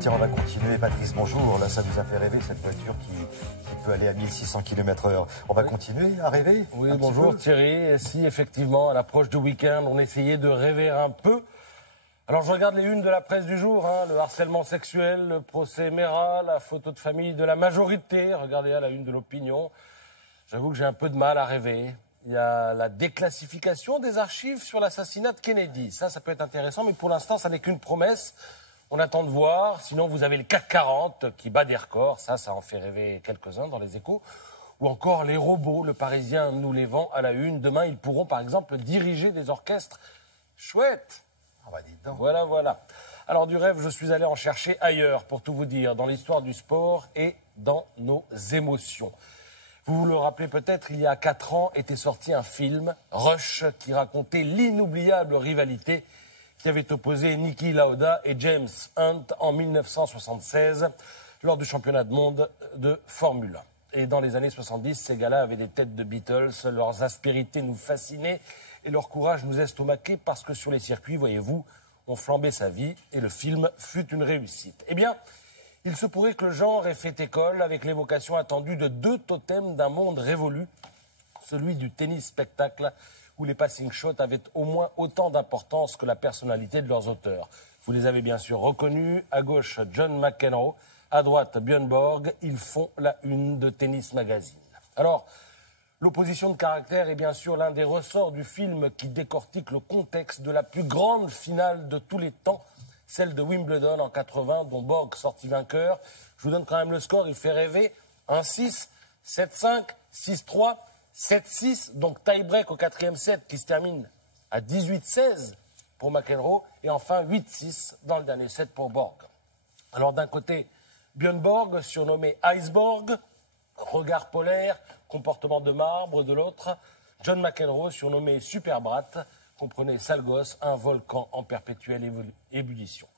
tiens, on va continuer. Patrice, bonjour. Là, ça nous a fait rêver, cette voiture qui peut aller à 1600 km/h. On va continuer à rêver? Oui, bonjour Thierry. Et si, effectivement, à l'approche du week-end, on essayait de rêver un peu. Alors, je regarde les unes de la presse du jour, le harcèlement sexuel, le procès Mera, la photo de famille de la majorité. Regardez à la une de l'Opinion. J'avoue que j'ai un peu de mal à rêver. Il y a la déclassification des archives sur l'assassinat de Kennedy. Ça peut être intéressant, mais pour l'instant, ça n'est qu'une promesse. On attend de voir. Sinon, vous avez le CAC 40 qui bat des records. Ça en fait rêver quelques-uns dans les Échos. Ou encore les robots. Le Parisien nous les vend à la une. Demain, ils pourront, par exemple, diriger des orchestres. Chouette. Ah bah, dites donc. Voilà. Alors, du rêve, je suis allé en chercher ailleurs, pour tout vous dire, dans l'histoire du sport et dans nos émotions. Vous vous le rappelez peut-être, il y a 4 ans était sorti un film, Rush, qui racontait l'inoubliable rivalité qui avait opposé Niki Lauda et James Hunt en 1976 lors du championnat du monde de Formule 1. Et dans les années 70, ces gars-là avaient des têtes de Beatles, leurs aspérités nous fascinaient et leur courage nous estomaquait parce que sur les circuits, voyez-vous, on flambait sa vie et le film fut une réussite. Eh bien, il se pourrait que le genre ait fait école avec l'évocation attendue de 2 totems d'un monde révolu, celui du tennis spectacle, où les passing shots avaient au moins autant d'importance que la personnalité de leurs auteurs. Vous les avez bien sûr reconnus. À gauche, John McEnroe. À droite, Björn Borg. Ils font la une de Tennis Magazine. Alors, l'opposition de caractère est bien sûr l'un des ressorts du film qui décortique le contexte de la plus grande finale de tous les temps, celle de Wimbledon en 80, dont Borg sortit vainqueur. Je vous donne quand même le score, il fait rêver. 1-6, 7-5, 6-3, 7-6, donc tie-break au 4e set qui se termine à 18-16 pour McEnroe. Et enfin 8-6 dans le dernier set pour Borg. Alors d'un côté, Björn Borg, surnommé Iceborg, regard polaire, comportement de marbre. De l'autre, John McEnroe, surnommé Superbrat, comprenez sale gosse, un volcan en perpétuelle ébullition.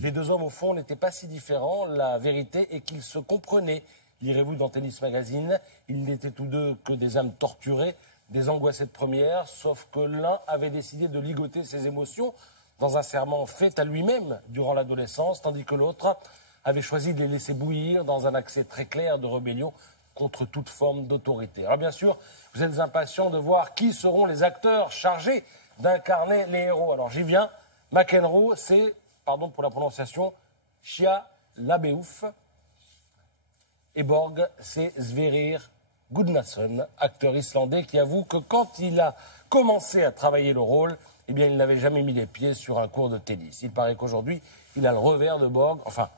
Les 2 hommes, au fond, n'étaient pas si différents. La vérité est qu'ils se comprenaient. Lirez-vous dans Tennis Magazine, ils n'étaient tous deux que des âmes torturées, des angoissés de première, sauf que l'un avait décidé de ligoter ses émotions dans un serment fait à lui-même durant l'adolescence, tandis que l'autre avait choisi de les laisser bouillir dans un accès très clair de rébellion contre toute forme d'autorité. Alors bien sûr, vous êtes impatients de voir qui seront les acteurs chargés d'incarner les héros. Alors j'y viens. McEnroe, c'est, pardon pour la prononciation, Shia LaBeouf. Et Borg, c'est Sverrir Gudnason, acteur islandais qui avoue que quand il a commencé à travailler le rôle, eh bien, il n'avait jamais mis les pieds sur un court de tennis. Il paraît qu'aujourd'hui, il a le revers de Borg, enfin,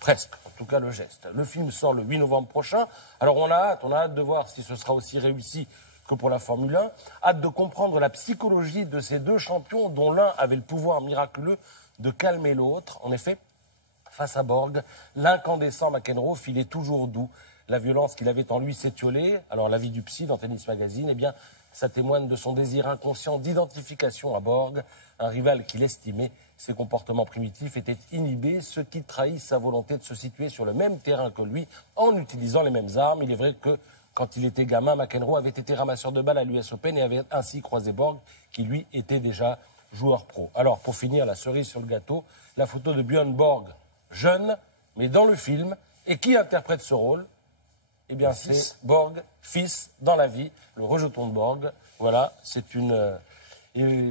presque, en tout cas le geste. Le film sort le 8 novembre prochain. Alors on a hâte de voir si ce sera aussi réussi que pour la Formule 1. Hâte de comprendre la psychologie de ces 2 champions dont l'un avait le pouvoir miraculeux de calmer l'autre. En effet, face à Borg, l'incandescent McEnroe filait toujours doux. La violence qu'il avait en lui s'étiolait. Alors l'avis du psy dans Tennis Magazine, eh bien, ça témoigne de son désir inconscient d'identification à Borg, un rival qu'il estimait. Ses comportements primitifs étaient inhibés, ce qui trahit sa volonté de se situer sur le même terrain que lui en utilisant les mêmes armes. Il est vrai que quand il était gamin, McEnroe avait été ramasseur de balles à l'US Open et avait ainsi croisé Borg, qui lui était déjà joueur pro. Alors pour finir, la cerise sur le gâteau, la photo de Björn Borg, jeune, mais dans le film. Et qui interprète ce rôle? Eh bien, c'est Borg, fils, dans la vie, le rejeton de Borg. Voilà, c'est une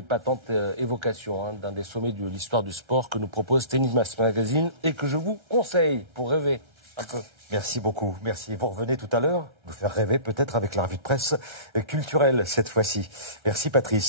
patente évocation d'un des sommets de l'histoire du sport que nous propose Tennis Magazine et que je vous conseille pour rêver un peu. Merci beaucoup, merci. Vous revenez tout à l'heure, vous faire rêver peut-être avec la revue de presse culturelle cette fois-ci. Merci Patrice.